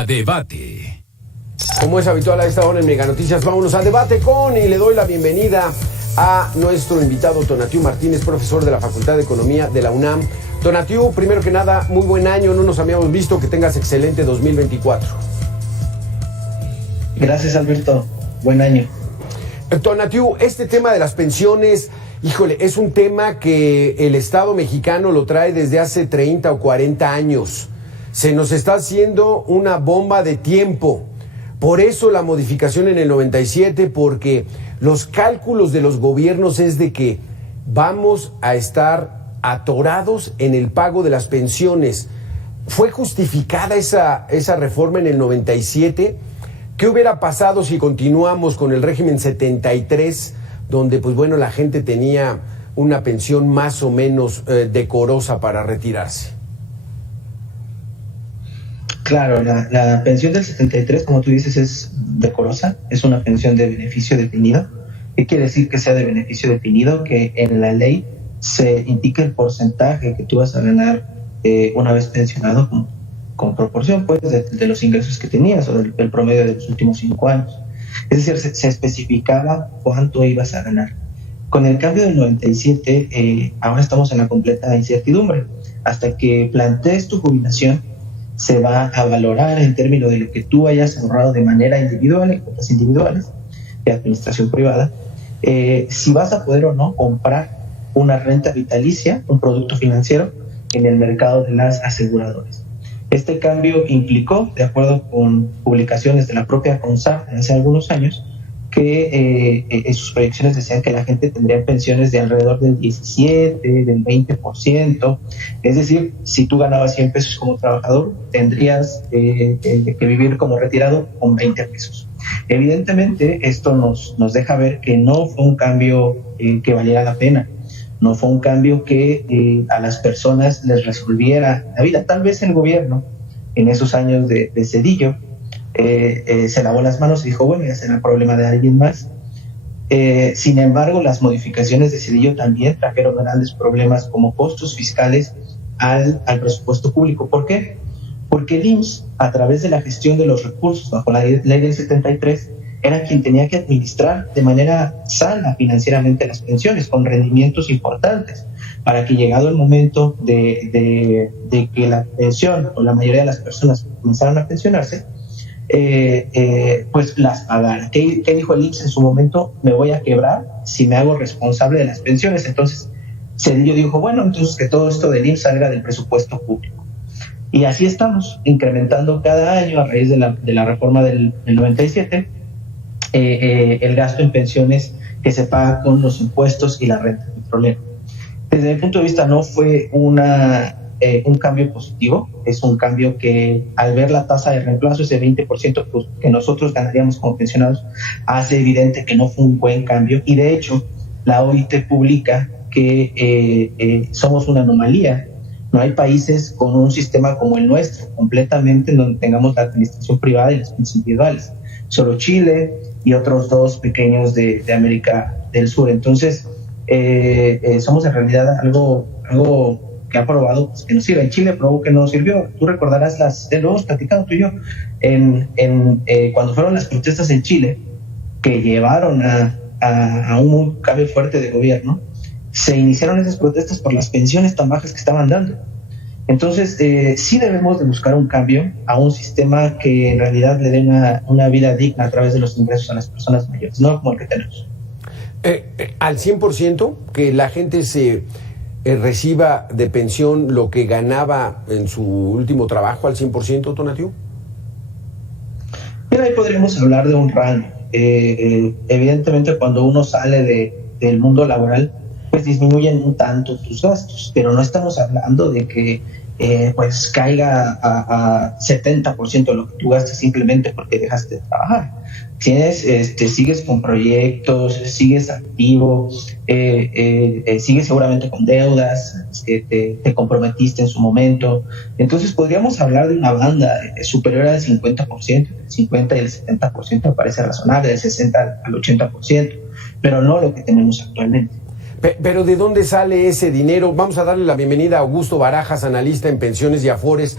A Debate. Como es habitual a esta hora en Mega Noticias, vámonos a Debate y le doy la bienvenida a nuestro invitado Tonatiuh Martínez, profesor de la Facultad de Economía de la UNAM. Tonatiuh, primero que nada, muy buen año, no nos habíamos visto, que tengas excelente 2024. Gracias, Alberto, buen año. Tonatiuh, este tema de las pensiones, híjole, es un tema que el Estado mexicano lo trae desde hace 30 o 40 años. Se nos está haciendo una bomba de tiempo. Por eso la modificación en el 97, porque los cálculos de los gobiernos es de que vamos a estar atorados en el pago de las pensiones. ¿Fue justificada esa reforma en el 97? ¿Qué hubiera pasado si continuamos con el régimen 73, donde pues bueno, la gente tenía una pensión más o menos decorosa para retirarse? Claro, la pensión del 73, como tú dices, es decorosa, es una pensión de beneficio definido. ¿Qué quiere decir que sea de beneficio definido? Que en la ley se indica el porcentaje que tú vas a ganar una vez pensionado con proporción pues de los ingresos que tenías o del promedio de los últimos 5 años. Es decir, se especificaba cuánto ibas a ganar. Con el cambio del 97, ahora estamos en la completa incertidumbre. Hasta que plantees tu jubilación, se va a valorar en términos de lo que tú hayas ahorrado de manera individual, en cuentas individuales, de administración privada, si vas a poder o no comprar una renta vitalicia, un producto financiero, en el mercado de las aseguradoras. Este cambio implicó, de acuerdo con publicaciones de la propia CONSAR hace algunos años, que en sus proyecciones decían que la gente tendría pensiones de alrededor del 17, del 20%. Es decir, si tú ganabas 100 pesos como trabajador, tendrías que vivir como retirado con 20 pesos. Evidentemente, esto nos deja ver que no fue un cambio que valiera la pena. No fue un cambio que a las personas les resolviera la vida. Tal vez el gobierno, en esos años de Zedillo, se lavó las manos y dijo, bueno, ya será el problema de alguien más. Sin embargo, las modificaciones de Zedillo también trajeron grandes problemas como costos fiscales al presupuesto público. ¿Por qué? Porque el IMSS, a través de la gestión de los recursos bajo la ley del 73, era quien tenía que administrar de manera sana financieramente las pensiones, con rendimientos importantes, para que llegado el momento de que la pensión o la mayoría de las personas comenzaron a pensionarse, pues las pagaran. ¿Qué dijo el IMSS en su momento? Me voy a quebrar si me hago responsable de las pensiones. Entonces Zedillo dijo, bueno, entonces que todo esto del IMSS salga del presupuesto público. Y así estamos, incrementando cada año a raíz de la reforma del 97, el gasto en pensiones que se paga con los impuestos y la renta petrolera. Desde mi punto de vista no fue un cambio positivo, es un cambio que al ver la tasa de reemplazo, ese 20% pues, que nosotros ganaríamos como pensionados, hace evidente que no fue un buen cambio. Y de hecho la OIT publica que somos una anomalía. No hay países con un sistema como el nuestro, completamente en donde tengamos la administración privada y las pensiones individuales. Solo Chile y otros dos pequeños de América del Sur. Entonces, somos en realidad algo que ha probado pues, que no sirve. En Chile probó que no sirvió. Tú recordarás lo hemos platicado tú y yo, cuando fueron las protestas en Chile, que llevaron a un cambio fuerte de gobierno, se iniciaron esas protestas por las pensiones tan bajas que estaban dando. Entonces, sí debemos de buscar un cambio a un sistema que en realidad le dé una vida digna a través de los ingresos a las personas mayores, no como el que tenemos. Al 100%, que la gente se reciba de pensión lo que ganaba en su último trabajo, al 100%, Tonatiuh. Pero ahí podríamos hablar de un rango. Evidentemente, cuando uno sale del mundo laboral, pues disminuyen un tanto tus gastos, pero no estamos hablando de que pues caiga a 70% de lo que tú gastas simplemente porque dejaste de trabajar. Sigues con proyectos, sigues activo, sigues seguramente con deudas, te comprometiste en su momento. Entonces podríamos hablar de una banda superior al 50%, el 50 y el 70% me parece razonable, del 60 al 80%, pero no lo que tenemos actualmente. Pero ¿de dónde sale ese dinero? Vamos a darle la bienvenida a Augusto Barajas, analista en pensiones y afores.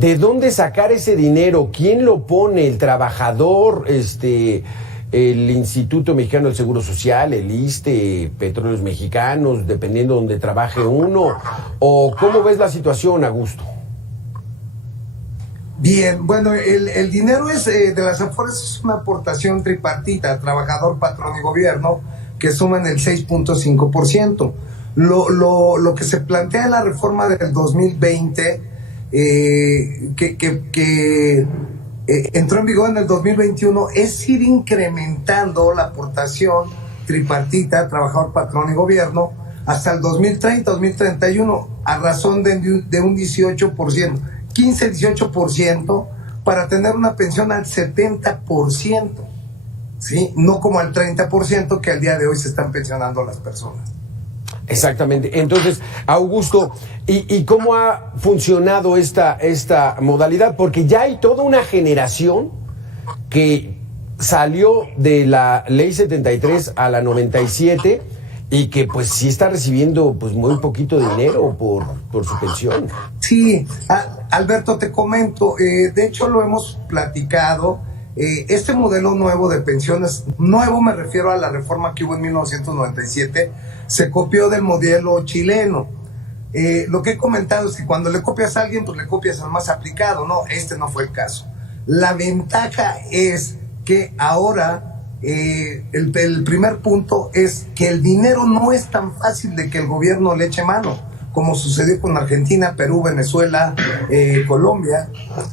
¿De dónde sacar ese dinero? ¿Quién lo pone? ¿El trabajador? El Instituto Mexicano del Seguro Social, el ISSSTE, Petróleos Mexicanos, dependiendo de donde trabaje uno. ¿O cómo ves la situación, Augusto? Bien, bueno, el dinero es de las Afores es una aportación tripartita, trabajador, patrón y gobierno, que suman el 6.5%. Lo que se plantea en la reforma del 2020, que entró en vigor en el 2021, es ir incrementando la aportación tripartita, trabajador, patrón y gobierno, hasta el 2030, 2031, a razón de un 18%. 15-18% para tener una pensión al 70%, ¿sí? No como al 30% que al día de hoy se están pensionando las personas. Exactamente. Entonces, Augusto, ¿y cómo ha funcionado esta modalidad? Porque ya hay toda una generación que salió de la Ley 73 a la 97 y que pues sí está recibiendo pues muy poquito dinero por su pensión. Sí, Alberto, te comento, de hecho lo hemos platicado, este modelo nuevo de pensiones, nuevo me refiero a la reforma que hubo en 1997, se copió del modelo chileno. Lo que he comentado es que cuando le copias a alguien, pues le copias al más aplicado, no, este no fue el caso. La ventaja es que ahora el primer punto es que el dinero no es tan fácil de que el gobierno le eche mano, como sucedió con Argentina, Perú, Venezuela, Colombia,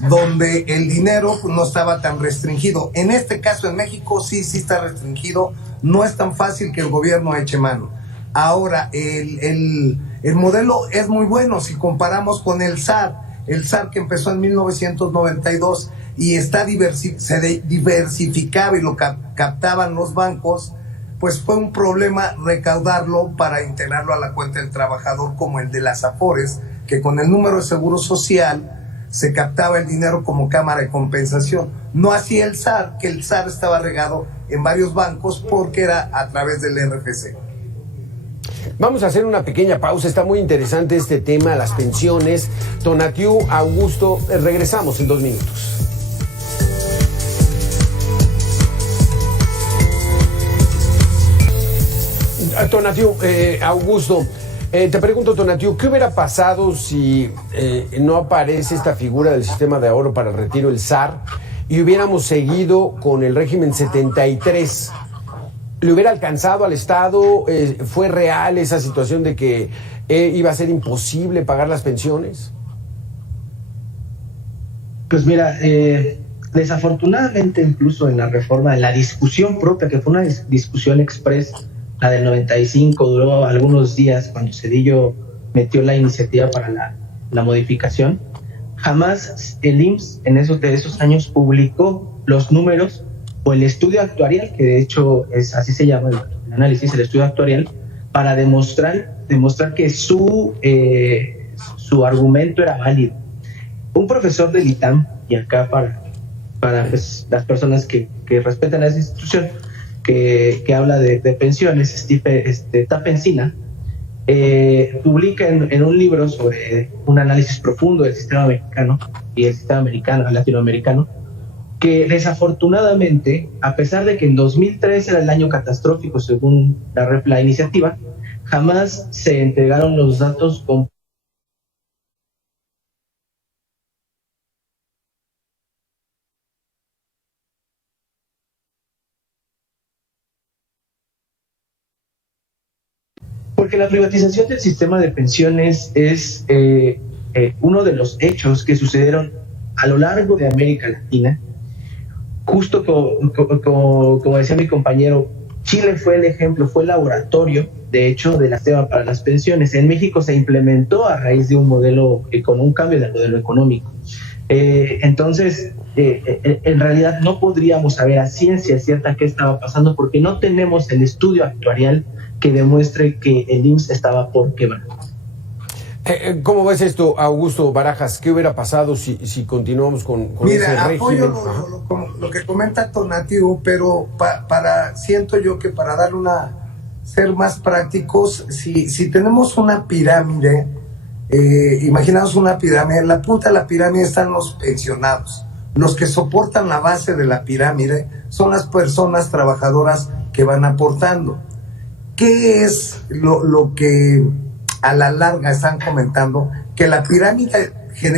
donde el dinero pues, no estaba tan restringido. En este caso, en México, sí está restringido, no es tan fácil que el gobierno eche mano. Ahora, el modelo es muy bueno si comparamos con el SAR que empezó en 1992 y se diversificaba y lo captaban los bancos, pues fue un problema recaudarlo para integrarlo a la cuenta del trabajador, como el de las Afores, que con el número de seguro social se captaba el dinero como cámara de compensación. No así el SAR, que el SAR estaba regado en varios bancos porque era a través del RFC. Vamos a hacer una pequeña pausa, está muy interesante este tema, las pensiones. Tonatiuh, Augusto, regresamos en 2 minutos. Tonatiuh, Augusto, te pregunto, Tonatiuh, ¿qué hubiera pasado si no aparece esta figura del sistema de ahorro para el retiro, el SAR, y hubiéramos seguido con el régimen 73? ¿Le hubiera alcanzado al Estado? ¿Fue real esa situación de que iba a ser imposible pagar las pensiones? Pues mira, desafortunadamente incluso en la reforma, en la discusión propia, que fue una discusión express, la del 95 duró algunos días cuando Zedillo metió la iniciativa para la modificación, jamás el IMSS de esos años publicó los números o el estudio actuarial, que de hecho así se llama el análisis, el estudio actuarial, para demostrar que su argumento era válido. Un profesor del ITAM, y acá para pues, las personas que respetan a esa institución, que habla de pensiones, Tapencina, publica en un libro sobre un análisis profundo del sistema mexicano y el sistema latinoamericano, que desafortunadamente, a pesar de que en 2003 era el año catastrófico según la iniciativa, jamás se entregaron los datos con porque la privatización del sistema de pensiones es uno de los hechos que sucedieron a lo largo de América Latina. Justo como decía mi compañero, Chile fue el ejemplo, fue el laboratorio, de hecho, del sistema para las pensiones. En México se implementó a raíz de un modelo, con un cambio del modelo económico. Entonces, en realidad no podríamos saber a ciencia cierta qué estaba pasando porque no tenemos el estudio actuarial que demuestre que el IMSS estaba por quebrar. ¿Cómo ves esto, Augusto Barajas? ¿Qué hubiera pasado si continuamos con ese régimen? Mira, apoyo lo que comenta Tonatiuh, pero siento yo que para darle ser más prácticos, si tenemos una pirámide, Imaginaos una pirámide, en la punta de la pirámide están los pensionados. Los que soportan la base de la pirámide son las personas trabajadoras que van aportando. ¿Qué es lo que a la larga están comentando? Que la pirámide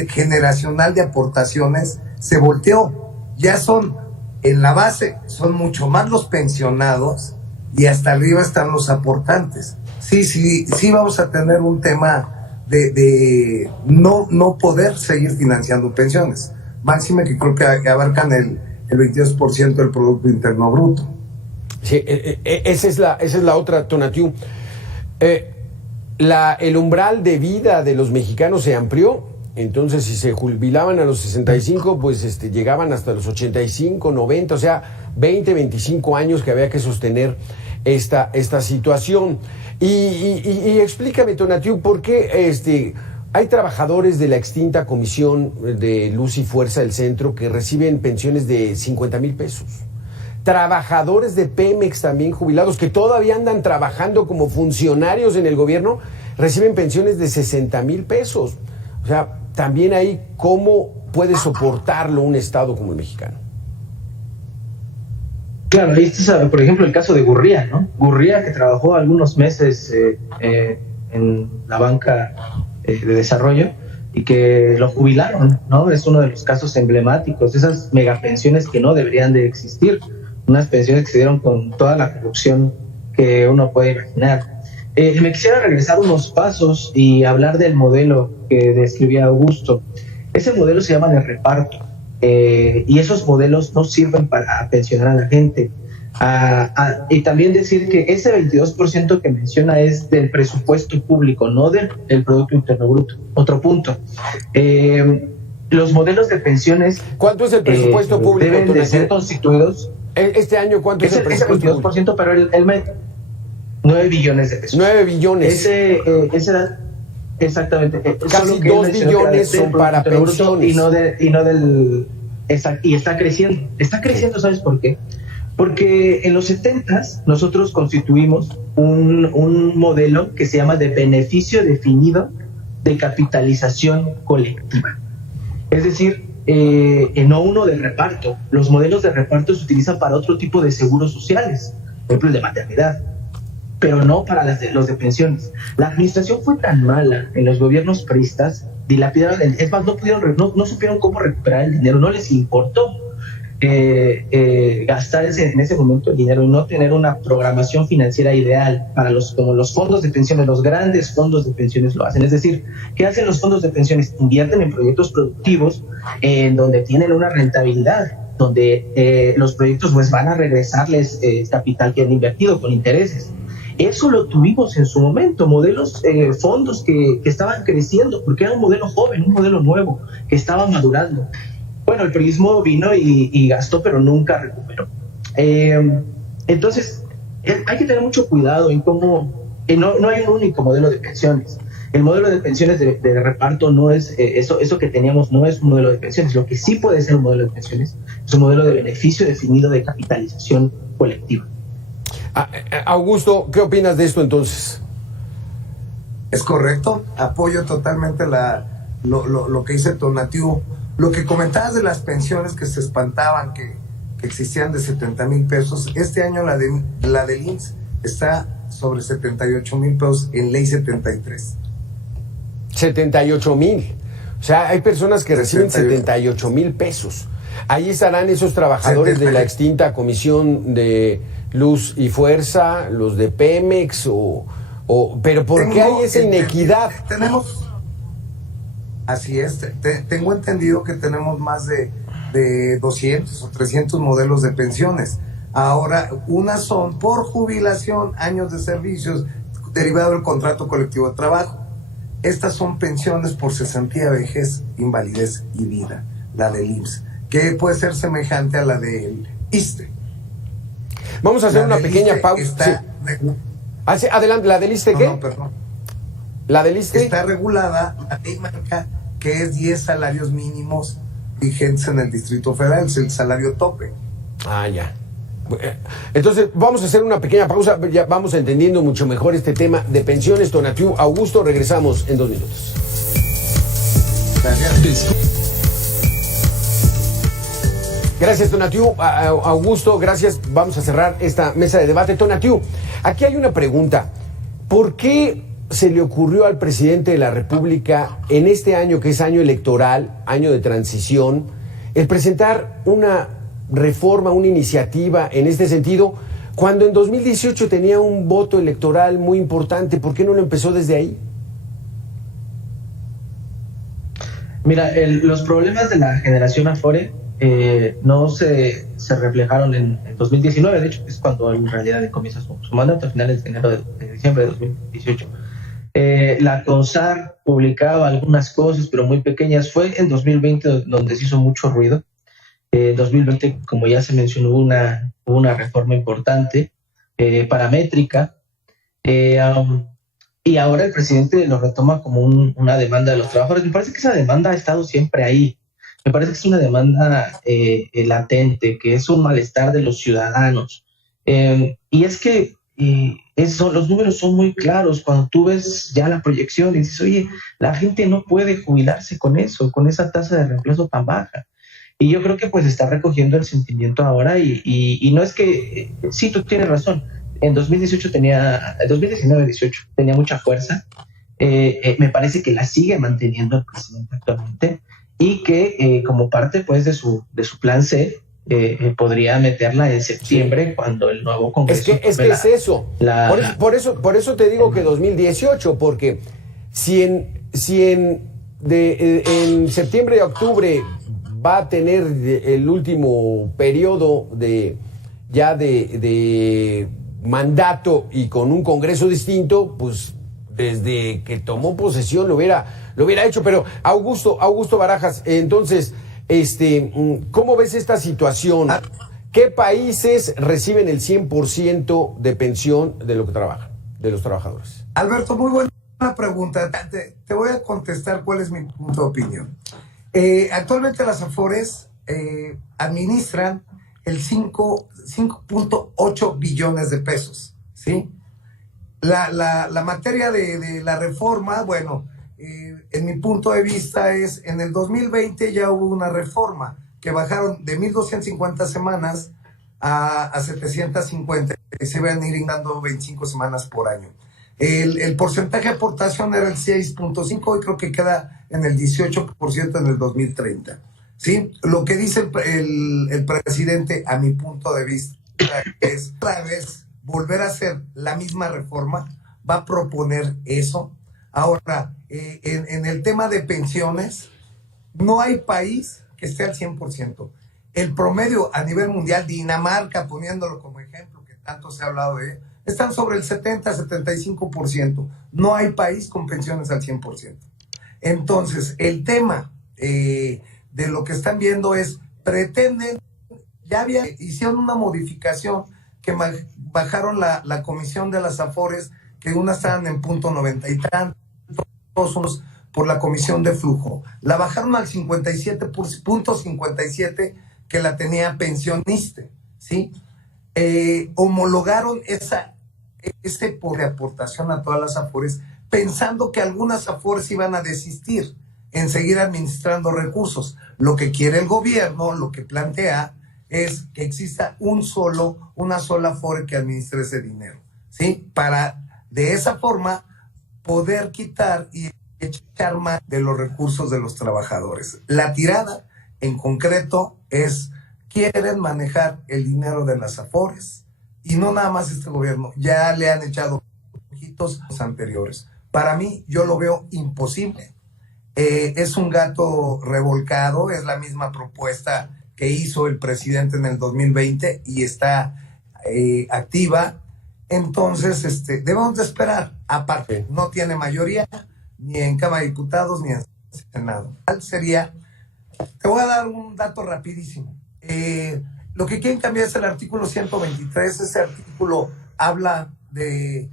generacional de aportaciones se volteó. Ya son, en la base, son mucho más los pensionados y hasta arriba están los aportantes. Sí, vamos a tener un tema de no poder seguir financiando pensiones. Máxime que creo que abarcan el 22% del Producto Interno Bruto. Sí, esa es la otra, Tonatiuh. El umbral de vida de los mexicanos se amplió, entonces si se jubilaban a los 65, pues llegaban hasta los 85, 90, o sea, 20, 25 años que había que sostener esta situación. Y explícame, Tonatiuh, ¿por qué hay trabajadores de la extinta Comisión de Luz y Fuerza del Centro que reciben pensiones de 50,000 pesos? Trabajadores de Pemex también jubilados que todavía andan trabajando como funcionarios en el gobierno reciben pensiones de 60,000 pesos. O sea, también ahí, ¿cómo puede soportarlo un Estado como el mexicano? Claro, ahí está, por ejemplo, el caso de Gurría, ¿no? Gurría, que trabajó algunos meses en la banca de desarrollo y que lo jubilaron, ¿no? Es uno de los casos emblemáticos, esas megapensiones que no deberían de existir, unas pensiones que se dieron con toda la corrupción que uno puede imaginar. Me quisiera regresar unos pasos y hablar del modelo que describía Augusto. Ese modelo se llama de reparto. Y esos modelos no sirven para pensionar a la gente. Y también decir que ese 22% que menciona es del presupuesto público, no del Producto Interno Bruto. Otro punto. Los modelos de pensiones... ¿Cuánto es el presupuesto público? Deben de ser constituidos... Este año, ¿cuánto es el presupuesto público? Ese 22%, pero el 9 billones de pesos. 9 billones. Ese era... Exactamente. Casi 2 billones son para pensiones. Y no del... Y está creciendo. Está creciendo, ¿sabes por qué? Porque en los 70s nosotros constituimos un modelo que se llama de beneficio definido de capitalización colectiva. Es decir, no uno de reparto. Los modelos de reparto se utilizan para otro tipo de seguros sociales, por ejemplo el de maternidad, pero no para los de pensiones. La administración fue tan mala en los gobiernos priistas, dilapidaron, es más, no supieron cómo recuperar el dinero, no les importó gastar en ese momento el dinero y no tener una programación financiera ideal para como los fondos de pensiones, los grandes fondos de pensiones lo hacen. Es decir, ¿qué hacen los fondos de pensiones? Invierten en proyectos productivos en donde tienen una rentabilidad, donde los proyectos pues van a regresarles capital que han invertido con intereses. Eso lo tuvimos en su momento, modelos, fondos que estaban creciendo, porque era un modelo joven, un modelo nuevo, que estaba madurando. Bueno, el priismo vino y gastó, pero nunca recuperó. Entonces, hay que tener mucho cuidado en cómo... no hay un único modelo de pensiones. El modelo de pensiones de reparto no es... eso que teníamos no es un modelo de pensiones. Lo que sí puede ser un modelo de pensiones es un modelo de beneficio definido de capitalización colectiva. Augusto, ¿qué opinas de esto entonces? Es correcto, apoyo totalmente lo que dice Tonatiuh. Lo que comentabas de las pensiones que se espantaban, que existían de 70,000 pesos, este año la del IMSS está sobre 78,000 pesos en ley 73. 78,000. O sea, hay personas que reciben 78,000 pesos. Ahí estarán esos trabajadores de la extinta Comisión de Luz y Fuerza, los de Pemex, pero ¿por qué hay esa inequidad? Así es, tengo entendido que tenemos más de 200 o 300 modelos de pensiones. Ahora, unas son por jubilación, años de servicios, derivado del contrato colectivo de trabajo. Estas son pensiones por cesantía, vejez, invalidez y vida, la del IMSS, que puede ser semejante a la del ISSSTE. Vamos a hacer una pequeña pausa. Sí. Adelante, ¿la del ISSSTE qué? No, perdón. ¿La del ISSSTE? Está regulada, la ley marca que es 10 salarios mínimos vigentes en el Distrito Federal, es el salario tope. Ya. Entonces, vamos a hacer una pequeña pausa, ya vamos entendiendo mucho mejor este tema de pensiones. Tonatiuh, Augusto, regresamos en 2 minutos. Gracias. Gracias, Tonatiu. Augusto, gracias. Vamos a cerrar esta mesa de debate. Tonatiu, aquí hay una pregunta. ¿Por qué se le ocurrió al presidente de la República en este año, que es año electoral, año de transición, el presentar una reforma, una iniciativa en este sentido, cuando en 2018 tenía un voto electoral muy importante? ¿Por qué no lo empezó desde ahí? Mira, los problemas de la generación Afore no se reflejaron en 2019, de hecho es cuando en realidad comienza su mandato, a finales de enero de diciembre de 2018. La CONSAR publicaba algunas cosas, pero muy pequeñas. Fue en 2020 donde se hizo mucho ruido. En 2020, como ya se mencionó, hubo una reforma importante, paramétrica, y ahora el presidente lo retoma como una demanda de los trabajadores. Me parece que esa demanda ha estado siempre ahí. Me parece que es una demanda latente, que es un malestar de los ciudadanos. Y es que los números son muy claros. Cuando tú ves ya la proyección y dices, oye, la gente no puede jubilarse con eso, con esa tasa de reemplazo tan baja. Y yo creo que pues está recogiendo el sentimiento ahora y no es que, sí, tú tienes razón, en 2019-18 tenía mucha fuerza. Me parece que la sigue manteniendo el presidente actualmente y que como parte pues de su plan C, podría meterla en septiembre, cuando el nuevo Congreso... Es que es eso. Por eso te digo que 2018, porque si en septiembre y octubre va a tener el último periodo de mandato y con un Congreso distinto, pues desde que tomó posesión lo hubiera hecho. Pero Augusto Barajas, entonces, ¿cómo ves esta situación? ¿Qué países reciben el 100% de pensión de lo que trabajan, de los trabajadores? Alberto, muy buena pregunta. Te voy a contestar cuál es mi punto de opinión. Actualmente las Afores administran el 5.8 billones de pesos, ¿sí? La materia de la reforma, bueno, en mi punto de vista es, en el 2020 ya hubo una reforma que bajaron de 1.250 semanas a 750, y se van a ir dando 25 semanas por año. El porcentaje de aportación era el 6.5 y creo que queda en el 18% en el 2030. ¿Sí? Lo que dice el presidente, a mi punto de vista, es otra vez volver a hacer la misma reforma, va a proponer eso. Ahora, en el tema de pensiones, no hay país que esté al 100%. El promedio a nivel mundial, Dinamarca, poniéndolo como ejemplo, que tanto se ha hablado de él, están sobre el 70-75%. No hay país con pensiones al 100%. Entonces, el tema de lo que están viendo es, pretenden, hicieron una modificación que bajaron la comisión de las Afores, que unas estaban en .90 y tantos, unos por la comisión de flujo. La bajaron al 57.57 que la tenía pensionista, ¿sí? Homologaron ese por de aportación a todas las Afores, pensando que algunas Afores iban a desistir en seguir administrando recursos. Lo que quiere el gobierno, lo que plantea, es que exista una sola Afore que administre ese dinero, ¿sí? Para de esa forma poder quitar y echar más de los recursos de los trabajadores. La tirada en concreto es, quieren manejar el dinero de las Afores, y no nada más este gobierno, ya le han echado ojitos los anteriores. Para mí, yo lo veo imposible. Es un gato revolcado, es la misma propuesta que hizo el presidente en el 2020 y está activa. Entonces, debemos de esperar. Aparte, no tiene mayoría ni en Cámara de Diputados ni en Senado. Sería, te voy a dar un dato rapidísimo. Lo que quieren cambiar es el artículo 123. Ese artículo habla de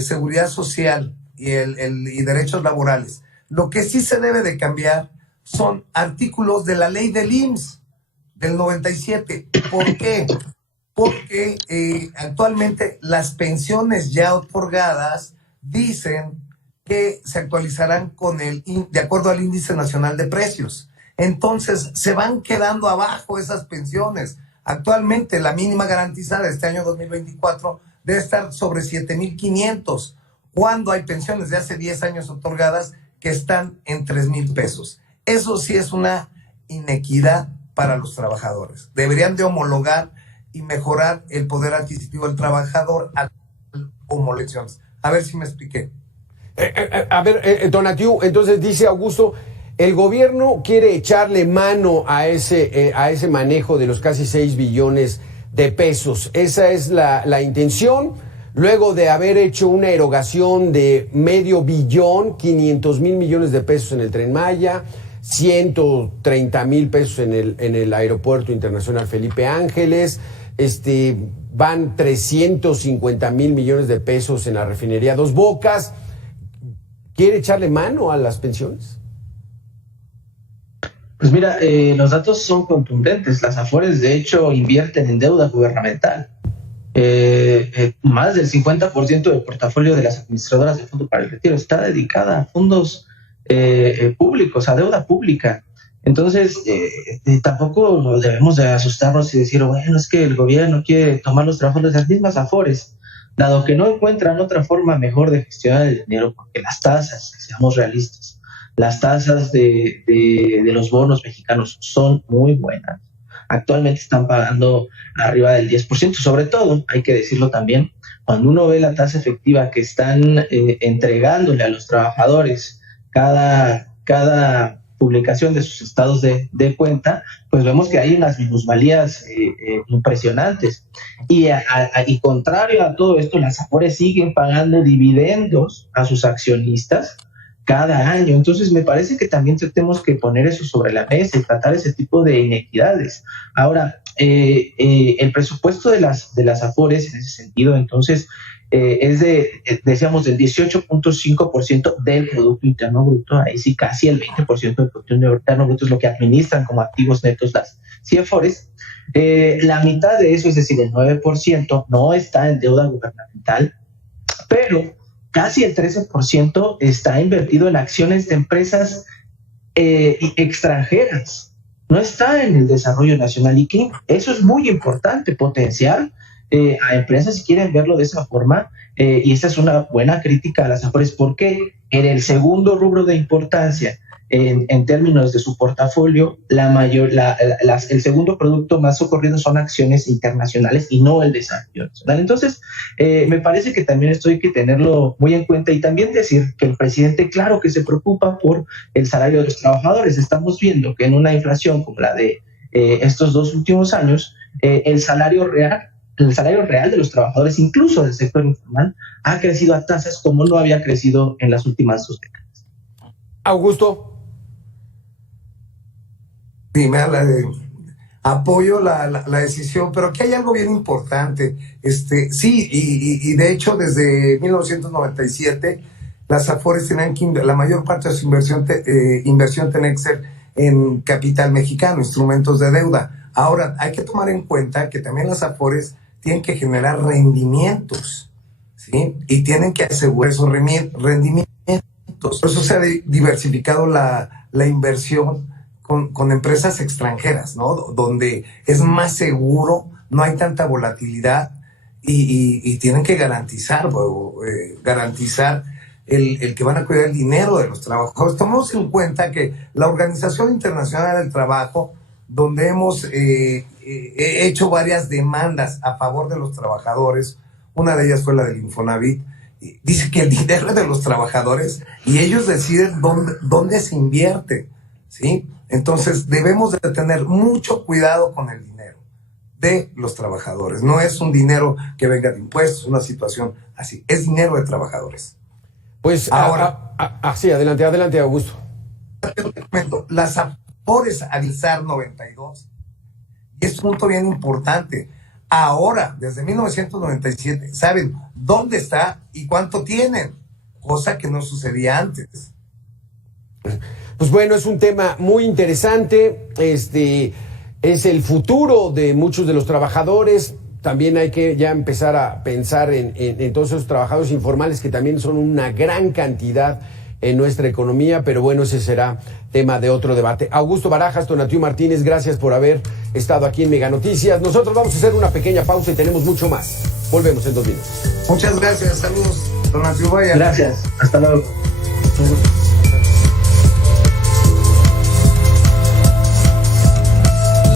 seguridad social y derechos laborales. Lo que sí se debe de cambiar son artículos de la ley del IMSS del 97. ¿Por qué? Porque actualmente las pensiones ya otorgadas dicen que se actualizarán de acuerdo al índice nacional de precios. Entonces, se van quedando abajo esas pensiones. Actualmente, la mínima garantizada este año 2024 debe estar sobre 7,500, cuando hay pensiones de hace 10 años otorgadas que están en 3,000 pesos. Eso sí es una inequidad para los trabajadores. Deberían de homologar y mejorar el poder adquisitivo del trabajador al homologaciones. A ver si me expliqué. A ver, Tonatiuh, entonces dice Augusto, el gobierno quiere echarle mano a ese manejo de los casi 6 billones de pesos. Esa es la intención, luego de haber hecho una erogación de $500 billion, 500,000 millones de pesos en el Tren Maya, 130,000 pesos en el Aeropuerto Internacional Felipe Ángeles, van 350,000 millones de pesos en la refinería Dos Bocas. ¿Quiere echarle mano a las pensiones? Pues mira, los datos son contundentes. Las Afores, de hecho, invierten en deuda gubernamental. Más del 50% del portafolio de las administradoras de Fondo para el Retiro está dedicada a fondos públicos, a deuda pública. Entonces, tampoco debemos de asustarnos y decir, bueno, es que el gobierno quiere tomar los trabajos de las mismas Afores, dado que no encuentran otra forma mejor de gestionar el dinero, porque las tasas, seamos realistas, las tasas de los bonos mexicanos son muy buenas. Actualmente están pagando arriba del 10%, sobre todo, hay que decirlo también, cuando uno ve la tasa efectiva que están entregándole a los trabajadores cada publicación de sus estados de cuenta, pues vemos que hay unas minusvalías impresionantes. Y contrario a todo esto, las Afores siguen pagando dividendos a sus accionistas cada año. Entonces me parece que también tenemos que poner eso sobre la mesa y tratar ese tipo de inequidades. Ahora, el presupuesto de las Afores en ese sentido, entonces, es decíamos, del 18.5% del Producto Interno Bruto. Ahí sí, casi el 20% del Producto Interno Bruto es lo que administran como activos netos las CIEFORES. La mitad de eso, es decir, el 9%, no está en deuda gubernamental, pero casi el 13% está invertido en acciones de empresas extranjeras. No está en el desarrollo nacional, y que eso es muy importante, potenciar a empresas, si quieren verlo de esa forma, y esta es una buena crítica a las Afores, porque en el segundo rubro de importancia en términos de su portafolio, el segundo producto más socorrido son acciones internacionales y no el desarrollo nacional. Entonces, me parece que también esto hay que tenerlo muy en cuenta, y también decir que el presidente, claro que se preocupa por el salario de los trabajadores. Estamos viendo que en una inflación como la de estos 2 últimos años, el salario real de los trabajadores, incluso del sector informal, ha crecido a tasas como no había crecido en las últimas 2 décadas. Augusto. Sí, apoyo la decisión, pero aquí hay algo bien importante. Sí, y de hecho desde 1997 las Afores tenían que la mayor parte de su inversión tenía que ser en capital mexicano, instrumentos de deuda. Ahora, hay que tomar en cuenta que también las Afores tienen que generar rendimientos, ¿sí? Y tienen que asegurar esos rendimientos. Por eso se ha diversificado la inversión con empresas extranjeras, ¿no? Donde es más seguro, no hay tanta volatilidad, y tienen que garantizar el que van a cuidar el dinero de los trabajadores. Tomemos en cuenta que la Organización Internacional del Trabajo, donde hemos hecho varias demandas a favor de los trabajadores, una de ellas fue la del Infonavit, dice que el dinero es de los trabajadores y ellos deciden dónde se invierte, ¿sí? Entonces debemos de tener mucho cuidado con el dinero de los trabajadores. No es un dinero que venga de impuestos, una situación así. Es dinero de trabajadores. Pues ahora... sí, adelante, Augusto. Las Afores Adisar 92, y es un punto bien importante. Ahora, desde 1997, saben dónde está y cuánto tienen, cosa que no sucedía antes. Pues bueno, es un tema muy interesante. Es el futuro de muchos de los trabajadores. también hay que ya empezar a pensar en todos esos trabajadores informales que también son una gran cantidad en nuestra economía, pero bueno, ese será tema de otro debate. Augusto Barajas, Tonatiuh Martínez, gracias por haber estado aquí en Mega Noticias. Nosotros vamos a hacer una pequeña pausa y tenemos mucho más. Volvemos en 2 minutos. Muchas gracias, saludos, Tonatiuh. Gracias, hasta luego.